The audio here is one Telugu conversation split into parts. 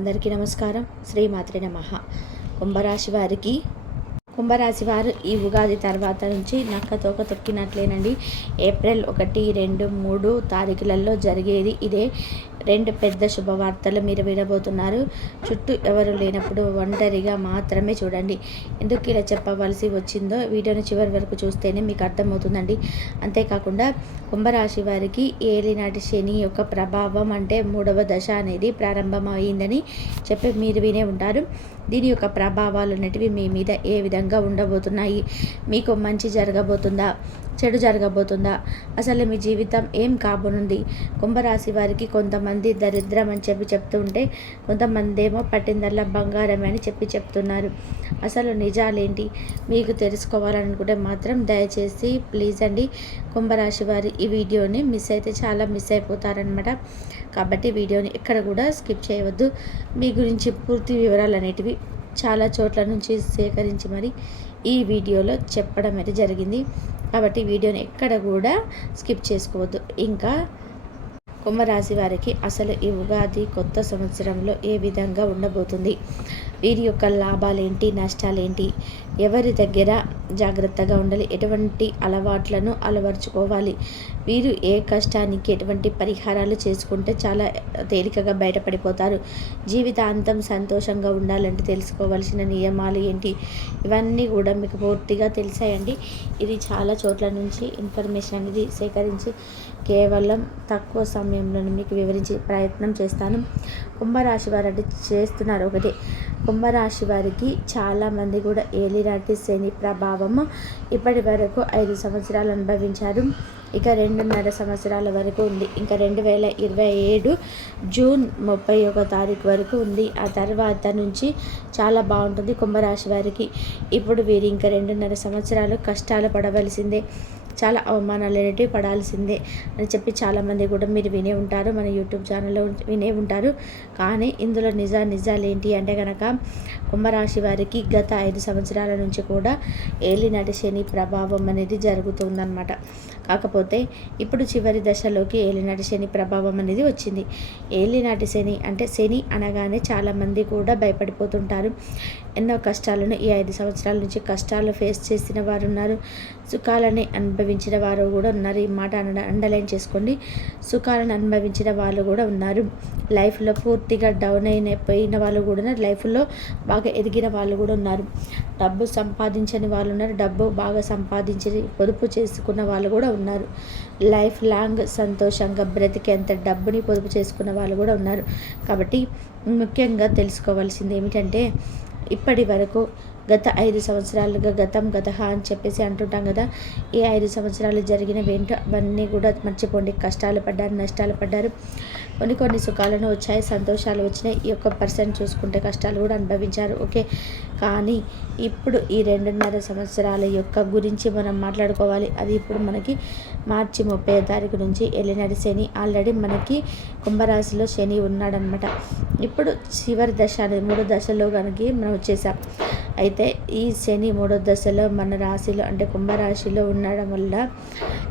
అందరికీ నమస్కారం. శ్రీమాత్రే నమః. కుంభరాశి వారు ఈ ఉగాది తర్వాత నుంచి నక్కతోక తొక్కినట్లేనండి. ఏప్రిల్ 1, 2, 3 తారీఖులలో జరిగేది ఇదే. 2 పెద్ద శుభవార్తలు మీరు వినబోతున్నారు. చుట్టూ ఎవరు లేనప్పుడు ఒంటరిగా మాత్రమే చూడండి. ఎందుకు ఇలా చెప్పవలసి వచ్చిందో వీడియోని చివరి వరకు చూస్తేనే మీకు అర్థమవుతుందండి. అంతేకాకుండా కుంభరాశి వారికి ఏలినాటి శని యొక్క ప్రభావం అంటే 3వ దశ అనేది ప్రారంభమైందని చెప్పి మీరు వినే ఉంటారు. దీని యొక్క ప్రభావాలు అనేటివి మీ మీద ఏ విధంగా ఉండబోతున్నాయి, మీకు మంచి జరగబోతుందా, చెడు జరగబోతుందా, అసలు మీ జీవితం ఏం కాబోనుంది. కుంభరాశి వారికి కొంతమంది దరిద్రం అని చెప్తూ ఉంటే, కొంతమంది ఏమో పట్టిందల్లా బంగారం అని చెప్తున్నారు. అసలు నిజాలేంటి మీకు తెలుసుకోవాలనుకుంటే మాత్రం దయచేసి ప్లీజ్ అండి కుంభరాశి వారి ఈ వీడియోని మిస్ అయితే చాలా మిస్ అయిపోతారనమాట. కాబట్టి వీడియోని ఎక్కడ కూడా స్కిప్ చేయవద్దు. మీ గురించి పూర్తి వివరాలు అనేటివి చాలా చోట్ల నుంచి సేకరించి మరి ఈ వీడియోలో చెప్పడం అయితే జరిగింది. కాబట్టి వీడియోని ఎక్కడ కూడా స్కిప్ చేసుకోవద్దు. ఇంకా కుంభరాశి వారికి అసలు ఈ ఉగాది కొత్త సంవత్సరంలో ఏ విధంగా ఉండబోతుంది, వీరి యొక్క లాభాలేంటి, నష్టాలేంటి, ఎవరి దగ్గర జాగ్రత్తగా ఉండాలి, ఎటువంటి అలవాట్లను అలవర్చుకోవాలి, వీరు ఏ కష్టానికి ఎటువంటి పరిహారాలు చేసుకుంటే చాలా తేలికగా బయటపడిపోతారు, జీవితాంతం సంతోషంగా ఉండాలంటే తెలుసుకోవాల్సిన నియమాలు ఏంటి, ఇవన్నీ కూడా మీకు పూర్తిగా తెలిసాయండి. ఇది చాలా చోట్ల నుంచి ఇన్ఫర్మేషన్ అనేది సేకరించి కేవలం తక్కువ సమయంలో మీకు వివరించే ప్రయత్నం చేస్తాను. కుంభరాశి వారు అంటే చేస్తున్నారు ఒకటే. కుంభరాశి వారికి చాలామంది కూడా ఏలినాటి శని ప్రభావం ఇప్పటి వరకు 5 సంవత్సరాలు అనుభవించారు. ఇక 2.5 సంవత్సరాల వరకు ఉంది. ఇంకా 2027 జూన్ 31 తారీఖు వరకు ఉంది. ఆ తర్వాత నుంచి చాలా బాగుంటుంది కుంభరాశి వారికి. ఇప్పుడు వీరు ఇంకా 2.5 సంవత్సరాలు కష్టాలు పడవలసిందే, చాలా అవమానాలు అనేటివి పడాల్సిందే అని చెప్పి చాలామంది కూడా మీరు వినే ఉంటారు, మన యూట్యూబ్ ఛానల్లో వినే ఉంటారు. కానీ ఇందులో నిజాలు ఏంటి అంటే కనుక కుంభరాశి వారికి గత 5 సంవత్సరాల నుంచి కూడా ఏలినాటి శని ప్రభావం అనేది జరుగుతుందన్నమాట. కాకపోతే ఇప్పుడు చివరి దశలోకి ఏలినాటి శని ప్రభావం అనేది వచ్చింది. ఏలినాటి శని అంటే శని అనగానే చాలామంది కూడా భయపడిపోతుంటారు. ఎన్నో కష్టాలను ఈ 5 సంవత్సరాల నుంచి కష్టాలు ఫేస్ చేసిన వారు ఉన్నారు, సుఖాలని అనుభవించిన వారు కూడా ఉన్నారు. ఈ మాట అండర్లైన్ చేసుకోండి. సుఖాలను అనుభవించిన వాళ్ళు కూడా ఉన్నారు. లైఫ్లో పూర్తిగా డౌన్ అయిపోయిన వాళ్ళు కూడా ఉన్నారు. లైఫ్లో బాగా ఎదిగిన వాళ్ళు కూడా ఉన్నారు. డబ్బు సంపాదించని వాళ్ళు ఉన్నారు. డబ్బు బాగా సంపాదించి పొదుపు చేసుకున్న వాళ్ళు కూడా ఉన్నారు. లైఫ్ లాంగ్ సంతోషంగా బ్రతికేంత డబ్బుని పొదుపు చేసుకున్న వాళ్ళు కూడా ఉన్నారు. కాబట్టి ముఖ్యంగా తెలుసుకోవాల్సింది ఏమిటంటే, ఇప్పటి వరకు గత 5 సంవత్సరాలుగా గతహ అని చెప్పేసి అంటుంటాం కదా. ఈ 5 సంవత్సరాలు జరిగినవేంటో అవన్నీ కూడా మర్చిపోండి. కష్టాలు పడ్డారు, నష్టాలు పడ్డారు, కొన్ని సుఖాలను వచ్చాయి, సంతోషాలు వచ్చినాయి. ఈ యొక్క పర్సన్ చూసుకుంటే కష్టాలు కూడా అనుభవించారు. ఓకే, కానీ ఇప్పుడు ఈ 2.5 సంవత్సరాల యొక్క గురించి మనం మాట్లాడుకోవాలి. అది ఇప్పుడు మనకి మార్చి 30వ తారీఖు నుంచి ఏలినాటి శని ఆల్రెడీ మనకి కుంభరాశిలో శని ఉన్నాడనమాట. ఇప్పుడు చివరి దశ అనేది 3 దశలో కనుక మనం వచ్చేసాం. అయితే ఈ శని 3వ దశలో మన రాశిలో అంటే కుంభరాశిలో ఉండడం వల్ల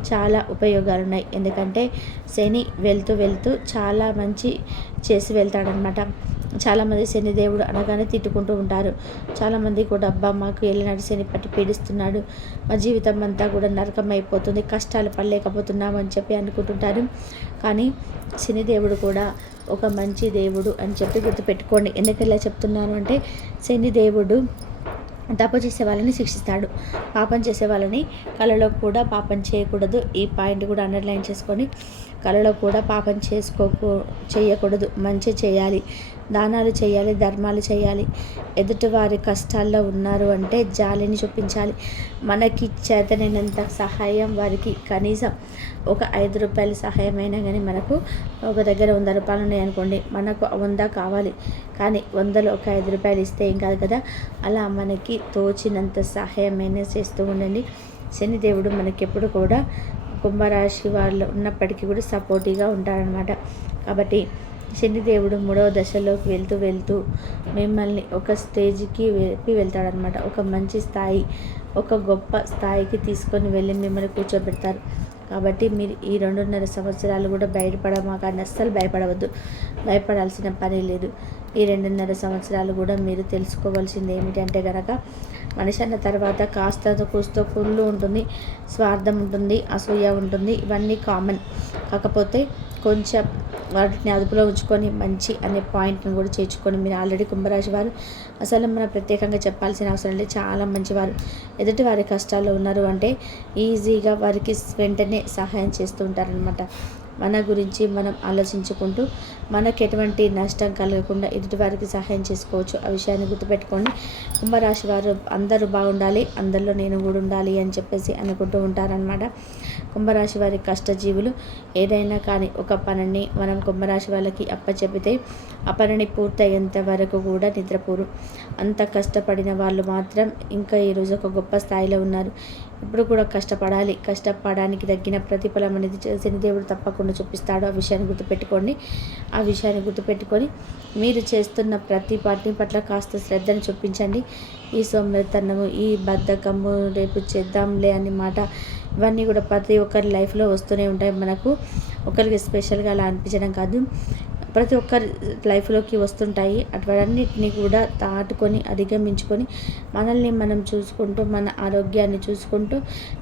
చాలా ఉపయోగాలు ఉన్నాయి. ఎందుకంటే శని వెళ్తూ చాలా మంచి చేసి వెళ్తాడనమాట. చాలామంది శనిదేవుడు అనగానే తిట్టుకుంటూ ఉంటారు. చాలామంది కూడా అబ్బా మాకు ఏలినాటి శని పట్టి పీడిస్తున్నాడు, మా జీవితం అంతా కూడా నరకం అయిపోతుంది, కష్టాలు పడలేకపోతున్నాము అని చెప్పి అనుకుంటుంటారు. కానీ శనిదేవుడు కూడా ఒక మంచి దేవుడు అని చెప్పి గుర్తుపెట్టుకోండి. ఎందుకు ఇలా చెప్తున్నాను అంటే, శనిదేవుడు తప్పు చేసే వాళ్ళని శిక్షిస్తాడు, పాపం చేసే వాళ్ళని కలలో కూడా పాపం చేయకూడదు. ఈ పాయింట్ కూడా అండర్లైన్ చేసుకొని, కలలో కూడా పాపం చేయకూడదు, మంచి చేయాలి, దానాలు చేయాలి, ధర్మాలు చేయాలి. ఎదుటివారి కష్టాల్లో ఉన్నారు అంటే జాలిని చూపించాలి. మనకి చేతనైనంత సహాయం వారికి, కనీసం ఒక 5 రూపాయల సహాయం అయినా కానీ, మనకు ఒక దగ్గర 100 రూపాయలు ఉన్నాయనుకోండి, మనకు 100 కావాలి, కానీ 100లో ఒక 5 రూపాయలు ఇస్తే ఏం కాదు కదా. అలా మనకి తోచినంత సహాయమైనా చేస్తూ ఉండండి. శనిదేవుడు మనకి ఎప్పుడు కూడా కుంభరాశి వాళ్ళు ఉన్నప్పటికీ కూడా సపోర్టివ్గా ఉంటారనమాట. కాబట్టి శనిదేవుడు 3వ దశలోకి వెళ్తూ మిమ్మల్ని ఒక స్టేజ్కి వెళ్తాడనమాట. ఒక మంచి స్థాయి, ఒక గొప్ప స్థాయికి తీసుకొని వెళ్ళి మిమ్మల్ని కూర్చోబెడతారు. కాబట్టి మీరు ఈ 2.5 సంవత్సరాలు కూడా బయటపడమాకండి. అస్సలు భయపడవద్దు, భయపడాల్సిన పని లేదు. ఈ 2.5 సంవత్సరాలు కూడా మీరు తెలుసుకోవాల్సింది ఏమిటంటే గనక, మనిషి అన్న తర్వాత కాస్త కూస్తో కుళ్ళు ఉంటుంది, స్వార్థం ఉంటుంది, అసూయ ఉంటుంది. ఇవన్నీ కామన్. కాకపోతే కొంచెం వాటిని అదుపులో ఉంచుకొని మంచి అనే పాయింట్ని కూడా చేర్చుకొని, మీరు ఆల్రెడీ కుంభరాశి వారు అసలు మనం ప్రత్యేకంగా చెప్పాల్సిన అవసరం లేదు, చాలా మంచివారు. ఎదుటి వారి కష్టాల్లో ఉన్నారు అంటే ఈజీగా వారికి వెంటనే సహాయం చేస్తూ ఉంటారనమాట. మన గురించి మనం ఆలోచించుకుంటూ మనకు ఎటువంటి నష్టం కలగకుండా ఎదుటివారికి సహాయం చేసుకోవచ్చు. ఆ విషయాన్ని గుర్తుపెట్టుకోండి. కుంభరాశి వారు అందరూ బాగుండాలి, అందరిలో నేను కూడా ఉండాలి అని చెప్పేసి అనుకుంటూ ఉంటారనమాట. కుంభరాశి వారి కష్టజీవులు. ఏదైనా కానీ ఒక పనిని మనం కుంభరాశి వాళ్ళకి అప్పచెబితే ఆ పనిని పూర్తయ్యేంత వరకు కూడా నిద్రపోరు. అంత కష్టపడిన వాళ్ళు మాత్రం ఇంకా ఈరోజు ఒక గొప్ప స్థాయిలో ఉన్నారు. ఇప్పుడు కూడా కష్టపడాలి. కష్టపడడానికి తగ్గిన ప్రతిఫలం అనేది శనిదేవుడు తప్పకుండా చూపిస్తాడు. ఆ విషయాన్ని గుర్తుపెట్టుకోండి. ఆ విషయాన్ని గుర్తుపెట్టుకొని మీరు చేస్తున్న ప్రతి పని పట్ల కాస్త శ్రద్ధను చూపించండి. ఈ సోమరితనము, ఈ బద్ధకము, రేపు చేద్దాంలే అనే మాట, ఇవన్నీ కూడా ప్రతి ఒక్కరి లైఫ్లో వస్తూనే ఉంటాయి. మనకు ఒకరికి స్పెషల్గా అలా అనిపించడం కాదు, ప్రతి ఒక్కరి లైఫ్లోకి వస్తుంటాయి. అటువన్నిటిని కూడా దాటుకొని అధిగమించుకొని మనల్ని మనం చూసుకుంటూ, మన ఆరోగ్యాన్ని చూసుకుంటూ,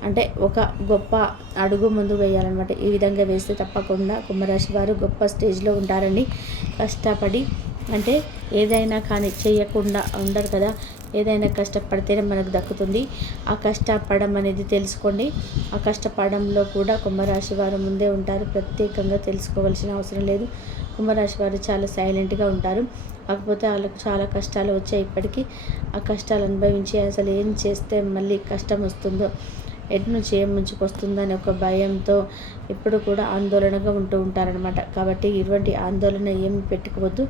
అంటే ఒక గొప్ప అడుగు ముందు వేయాలన్నమాట. ఈ విధంగా వేస్తే తప్పకుండా కుంభరాశి వారు గొప్ప స్టేజ్లో ఉంటారండి. కష్టపడి, అంటే ఏదైనా కానీ చేయకుండా ఉండరు కదా, ఏదైనా కష్టపడితేనే మనకు దక్కుతుంది. ఆ కష్టపడడం అనేది తెలుసుకోండి. ఆ కష్టపడంలో కూడా కుంభరాశి వారు ముందే ఉంటారు. ప్రత్యేకంగా తెలుసుకోవాల్సిన అవసరం లేదు. కుంభరాశి వారు చాలా సైలెంట్గా ఉంటారు. కాకపోతే వాళ్ళకు చాలా కష్టాలు వచ్చాయి ఇప్పటికీ. ఆ కష్టాలు అనుభవించి అసలు ఏం చేస్తే మళ్ళీ కష్టం వస్తుందో, ఎటు నుంచి ఏం ముంచుకొస్తుందో అని ఒక భయంతో ఎప్పుడు కూడా ఆందోళనగా ఉంటూ ఉంటారనమాట. కాబట్టి ఇటువంటి ఆందోళన ఏమి పెట్టుకోవద్దు.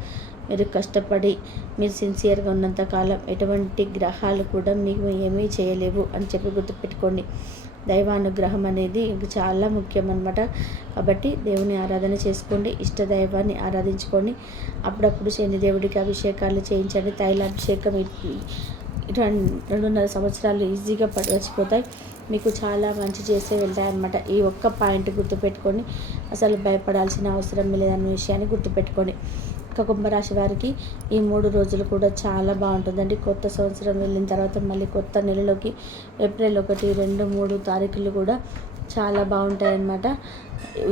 మీరు కష్టపడి మీరు సిన్సియర్గా ఉన్నంతకాలం ఎటువంటి గ్రహాలు కూడా మీకు ఏమీ చేయలేవు అని చెప్పి గుర్తుపెట్టుకోండి. దైవానుగ్రహం అనేది చాలా ముఖ్యం అన్నమాట. కాబట్టి దేవుని ఆరాధన చేసుకోండి, ఇష్ట దైవాన్ని ఆరాధించుకోండి. అప్పుడప్పుడు శనిదేవుడికి అభిషేకాలు చేయించండి. తైలాభిషేకం 2.5 సంవత్సరాలు ఈజీగా వచ్చిపోతాయి. మీకు చాలా మంచి చేసే వెళ్తాయి అన్నమాట. ఈ ఒక్క పాయింట్ గుర్తుపెట్టుకొని అసలు భయపడాల్సిన అవసరం లేదన్న విషయాన్ని గుర్తుపెట్టుకోండి. ఇక కుంభరాశి వారికి ఈ 3 రోజులు కూడా చాలా బాగుంటుందండి. కొత్త సంవత్సరం వెళ్ళిన తర్వాత మళ్ళీ కొత్త నెలలోకి ఏప్రిల్ 1, 2, 3 తారీఖులు కూడా చాలా బాగుంటాయన్నమాట.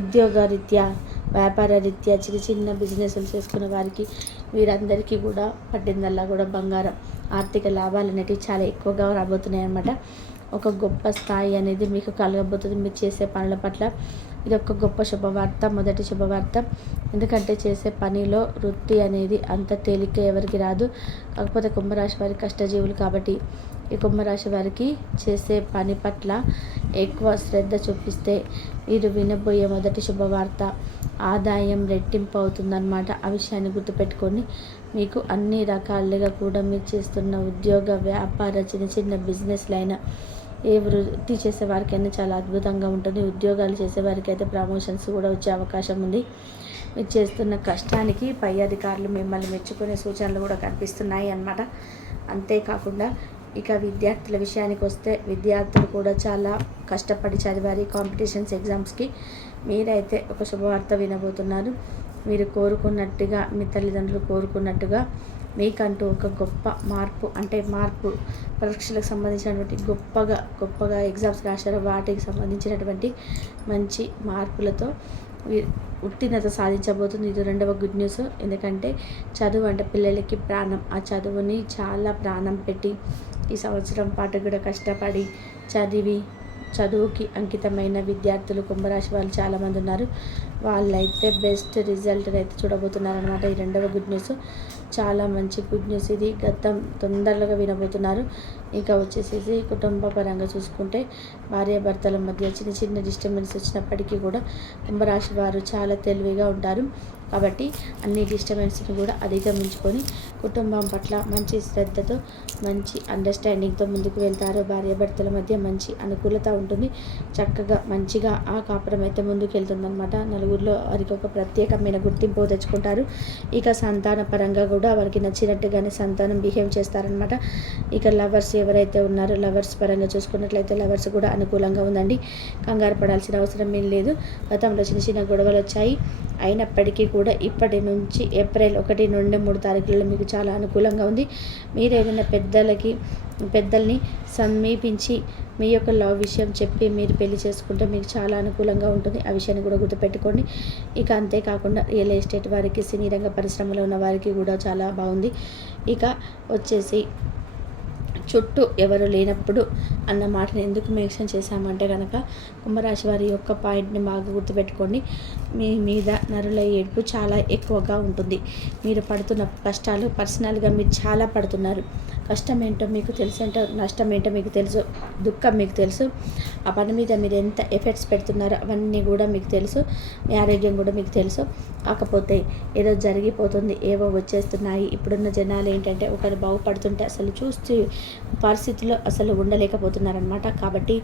ఉద్యోగరీత్యా, వ్యాపార రీత్యా, చిన్న చిన్న బిజినెస్లు చేసుకునే వారికి వీరందరికీ కూడా పట్టిందల్లా కూడా బంగారం. ఆర్థిక లాభాలు అనేటివి చాలా ఎక్కువగా రాబోతున్నాయి అన్నమాట. ఒక గొప్ప స్థాయి అనేది మీకు కలగబోతుంది మీరు చేసే పనుల పట్ల. ఇది ఒక గొప్ప శుభవార్త, మొదటి శుభవార్త. ఎందుకంటే చేసే పనిలో వృత్తి అనేది అంత తేలిక ఎవరికి రాదు. కాకపోతే కుంభరాశి వారి కష్టజీవులు కాబట్టి ఈ కుంభరాశి వారికి చేసే పని పట్ల ఎక్కువ శ్రద్ధ చూపిస్తే వీరు వినబోయే మొదటి శుభవార్త ఆదాయం రెట్టింపు అవుతుందన్నమాట. ఆ విషయాన్ని గుర్తుపెట్టుకొని మీకు అన్ని రకాలుగా కూడా మీరు చేస్తున్న ఉద్యోగ, వ్యాపార, చిన్న చిన్న బిజినెస్లైనా, ఏ వృత్తి చేసేవారికైనా చాలా అద్భుతంగా ఉంటుంది. ఉద్యోగాలు చేసేవారికి అయితే ప్రమోషన్స్ కూడా వచ్చే అవకాశం ఉంది. మీరు చేస్తున్న కష్టానికి పై అధికారులు మిమ్మల్ని మెచ్చుకునే సూచనలు కూడా కనిపిస్తున్నాయి అన్నమాట. అంతేకాకుండా ఇక విద్యార్థుల విషయానికి వస్తే విద్యార్థులు కూడా చాలా కష్టపడి చదివారు కాంపిటీషన్స్ ఎగ్జామ్స్కి. మీరైతే ఒక శుభవార్త వినబోతున్నారు. మీరు కోరుకున్నట్టుగా, మీ తల్లిదండ్రులు కోరుకున్నట్టుగా మీకంటూ ఒక గొప్ప మార్పు, అంటే మార్పు పరీక్షలకు సంబంధించినటువంటి గొప్పగా ఎగ్జామ్స్ రాశారో వాటికి సంబంధించినటువంటి మంచి మార్పులతో ఉత్తీర్ణత సాధించబోతుంది. ఇది 2వ గుడ్ న్యూస్. ఎందుకంటే చదువు అంటే పిల్లలకి ప్రాణం. ఆ చదువుని చాలా ప్రాణం పెట్టి ఈ సంవత్సరం పాటు కూడా కష్టపడి చదువుకి అంకితమైన విద్యార్థులు కుంభరాశి వాళ్ళు చాలామంది ఉన్నారు. వాళ్ళైతే బెస్ట్ రిజల్ట్ అయితే చూడబోతున్నారనమాట. ఈ 2వ గుడ్ న్యూస్ చాలా మంచి గుడ్ న్యూస్. ఇది తొందరగా వినబోతున్నారు. ఇంకా వచ్చేసేసి కుటుంబ పరంగా చూసుకుంటే భార్యాభర్తల మధ్య చిన్న చిన్న డిస్టర్బెన్స్ వచ్చినప్పటికీ కూడా కుంభరాశి వారు చాలా తెలివిగా ఉంటారు. కాబట్టి అన్ని డిస్టర్బెన్స్ని కూడా అధిగమించుకొని కుటుంబం పట్ల మంచి శ్రద్ధతో, మంచి అండర్స్టాండింగ్తో ముందుకు వెళ్తారు. భార్యాభర్తల మధ్య మంచి అనుకూలత ఉంటుంది. చక్కగా మంచిగా ఆ కాపురం అయితే ముందుకు వెళ్తుందన్నమాట. నలుగురిలో వారికి ఒక ప్రత్యేకమైన గుర్తింపు తెచ్చుకుంటారు. ఇక సంతాన పరంగా కూడా వారికి నచ్చినట్టుగానే సంతానం బిహేవ్ చేస్తారనమాట. ఇక లవర్స్ ఎవరైతే ఉన్నారో లవర్స్ పరంగా చూసుకున్నట్లయితే లవర్స్ కూడా అనుకూలంగా ఉందండి. కంగారు పడాల్సిన అవసరం ఏం లేదు. గతంలో చిన్న చిన్న గొడవలు వచ్చాయి. అయినప్పటికీ కూడా ఇప్పటి నుంచి ఏప్రిల్ 1 నుండి 3 తారీఖులలో మీకు చాలా అనుకూలంగా ఉంది. మీరు ఏదైనా పెద్దల్ని సమీపించి మీ యొక్క లవ్ విషయం చెప్పి మీరు పెళ్లి చేసుకుంటే మీకు చాలా అనుకూలంగా ఉంటుంది. ఆ విషయాన్ని కూడా గుర్తుపెట్టుకోండి. ఇక అంతేకాకుండా రియల్ ఎస్టేట్ వారికి, సినీ రంగ పరిశ్రమలో ఉన్న వారికి కూడా చాలా బాగుంది. ఇక వచ్చేసి చుట్టూ ఎవరు లేనప్పుడు అన్న మాటను ఎందుకు మెన్షన్ చేశామంటే కనుక కుంభరాశి వారి యొక్క పాయింట్ని బాగా గుర్తుపెట్టుకోండి. మీ మీద నరుల ఏడుపు చాలా ఎక్కువగా ఉంటుంది. మీరు పడుతున్న కష్టాలు పర్సనల్గా మీరు చాలా పడుతున్నారు. కష్టం ఏంటో మీకు తెలుసు, అంటే నష్టం ఏంటో మీకు తెలుసు, దుఃఖం మీకు తెలుసు. ఆ పని మీద మీరు ఎంత ఎఫర్ట్స్ పెడుతున్నారో అవన్నీ కూడా మీకు తెలుసు. మీ ఆరోగ్యం కూడా మీకు తెలుసు. కాకపోతే ఏదో జరిగిపోతుంది, ఏవో వచ్చేస్తున్నాయి. ఇప్పుడున్న జనాలు ఏంటంటే ఒకరు బాగుపడుతుంటే అసలు చూస్తూ పరిస్థితిలో అసలు ఉండలేకపోతున్నారనమాట. కాబట్టి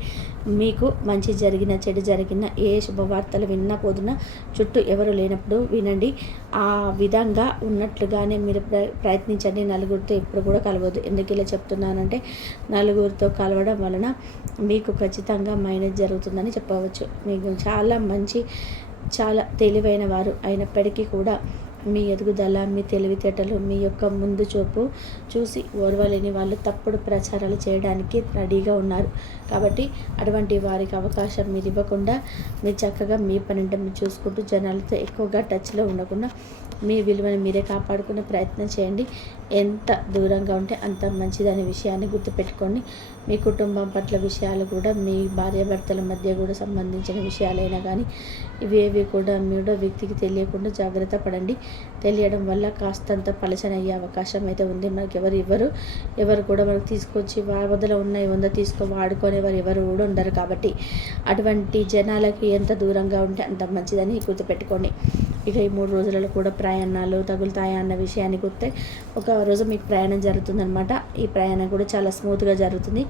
మీకు మంచి జరిగిన చెడు జరిగిన ఏ శుభవార్తలు విన్నా పోతున్నా చుట్టూ ఎవరు లేనప్పుడు వినండి. ఆ విధంగా ఉన్నట్లుగానే మీరు ప్రయత్నించండి. నలుగురితో ఎప్పుడు కూడా కలవద్దు. ఎందుకు ఇలా చెప్తున్నానంటే నలుగురితో కలవడం వలన మీకు ఖచ్చితంగా మైనస్ జరుగుతుందని చెప్పవచ్చు. మీకు చాలా తెలివైన వారు అయినప్పటికీ కూడా మీ ఎదుగుదల, మీ తెలివితేటలు, మీ యొక్క ముందు చూపు చూసి ఓర్వలేని వాళ్ళు తప్పుడు ప్రచారాలు చేయడానికి రెడీగా ఉన్నారు. కాబట్టి అటువంటి వారికి అవకాశం మీరు ఇవ్వకుండా మీరు చక్కగా మీ పనింటే మీరు చూసుకుంటూ జనాలతో ఎక్కువగా టచ్లో ఉండకుండా మీ విలువను మీరే కాపాడుకునే ప్రయత్నం చేయండి. ఎంత దూరంగా ఉంటే అంత మంచిదనే విషయాన్ని గుర్తుపెట్టుకోండి. మీ కుటుంబం పట్ల విషయాలు కూడా, మీ భార్యాభర్తల మధ్య కూడా సంబంధించిన విషయాలైనా కానీ ఇవేవి కూడా మూడో వ్యక్తికి తెలియకుండా జాగ్రత్త పడండి. తెలియడం వల్ల కాస్తంత పలచనయ్యే అవకాశం అయితే ఉంది. మనకి ఎవరు కూడా మనకు తీసుకొచ్చి వదల ఉన్నాయి 100 వాడుకునేవారు ఎవరు కూడా ఉండరు. కాబట్టి అటువంటి జనాలకి ఎంత దూరంగా ఉంటే అంత మంచిదని గుర్తుపెట్టుకోండి. ఇక ఈ 3 రోజులలో కూడా ప్రయాణాలు తగులుతాయా అన్న విషయాన్ని గుర్తే ఒక రోజు మీకు ప్రయాణం జరుగుతుందనమాట. ఈ ప్రయాణం కూడా చాలా స్మూత్గా జరుగుతుంది.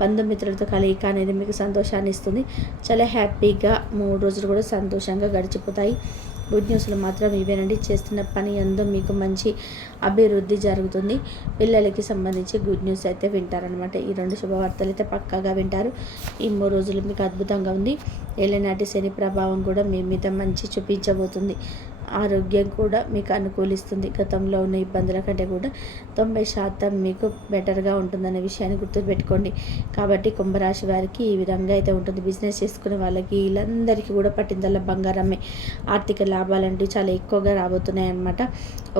బంధుమిత్రులతో కలయిక అనేది మీకు సంతోషాన్ని ఇస్తుంది. చాలా హ్యాపీగా 3 రోజులు కూడా సంతోషంగా గడిచిపోతాయి. గుడ్ న్యూస్లు మాత్రం ఇవేనండి. చేస్తున్న పని ఎంతో మీకు మంచి అభివృద్ధి జరుగుతుంది. పిల్లలకి సంబంధించి గుడ్ న్యూస్ అయితే వింటారనమాట. ఈ 2 శుభవార్తలు అయితే పక్కాగా వింటారు. ఈ 3 రోజులు మీకు అద్భుతంగా ఉంది. ఏలినాటి శని ప్రభావం కూడా మీ మీద మంచి చూపించబోతుంది. ఆరోగ్యం కూడా మీకు అనుకూలిస్తుంది. గతంలో ఉన్న ఇబ్బందుల కంటే కూడా 90% మీకు బెటర్గా ఉంటుందనే విషయాన్ని గుర్తుపెట్టుకోండి. కాబట్టి కుంభరాశి వారికి ఈ విధంగా అయితే ఉంటుంది. బిజినెస్ చేసుకునే వాళ్ళకి వీళ్ళందరికీ కూడా పట్టిందల్లా బంగారమే. ఆర్థిక లాభాలంటూ చాలా ఎక్కువగా రాబోతున్నాయి అన్నమాట.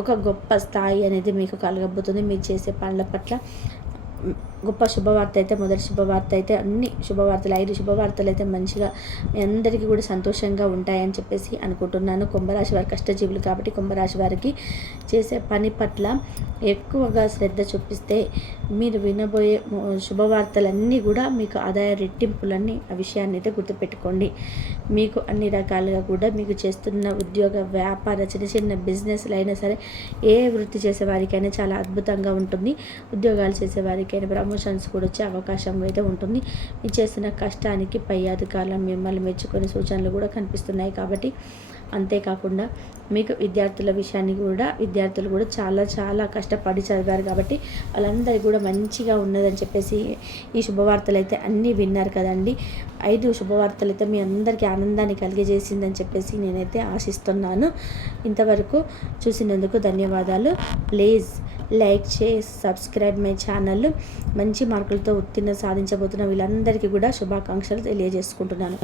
ఒక గొప్ప స్థాయి అనేది మీకు కలగబోతుంది. మీరు చేసే పనుల పట్ల గొప్ప శుభవార్త అయితే, మొదటి శుభవార్త అయితే, అన్ని శుభవార్తలు 5 శుభవార్తలు అయితే మంచిగా మీ అందరికీ కూడా సంతోషంగా ఉంటాయని చెప్పేసి అనుకుంటున్నాను. కుంభరాశి వారి కష్టజీవులు కాబట్టి కుంభరాశి వారికి చేసే పని పట్ల ఎక్కువగా శ్రద్ధ చూపిస్తే మీరు వినబోయే శుభవార్తలన్నీ కూడా మీకు ఆదాయ రెట్టింపులన్నీ ఆ విషయాన్ని అయితే గుర్తుపెట్టుకోండి. మీకు అన్ని రకాలుగా కూడా మీకు చేస్తున్న ఉద్యోగ, వ్యాపార, చిన్న బిజినెస్లు అయినా సరే, ఏ వృత్తి చేసే వారికైనా చాలా అద్భుతంగా ఉంటుంది. ఉద్యోగాలు చేసే వారికైనా ప్రమోషన్స్ కూడా వచ్చే అవకాశం అయితే ఉంటుంది. మీరు చేస్తున్న కష్టానికి పై అధికారులు మిమ్మల్ని మెచ్చుకునే సూచనలు కూడా కనిపిస్తున్నాయి. కాబట్టి అంతేకాకుండా మీకు విద్యార్థులు కూడా చాలా కష్టపడి చదివారు కాబట్టి వాళ్ళందరికీ కూడా మంచిగా ఉన్నదని చెప్పేసి ఈ శుభవార్తలు అయితే అన్నీ విన్నారు కదండి. 5 శుభవార్తలు అయితే మీ అందరికీ ఆనందాన్ని కలిగజేసిందని చెప్పేసి నేనైతే ఆశిస్తున్నాను. ఇంతవరకు చూసినందుకు ధన్యవాదాలు. ప్లీజ్ లైక్ చేసి సబ్స్క్రైబ్ మై ఛానల్. మంచి మార్కులతో ఉత్తీర్ణ సాధించబోతున్న వీళ్ళందరికీ కూడా శుభాకాంక్షలు తెలియజేసుకుంటున్నాను.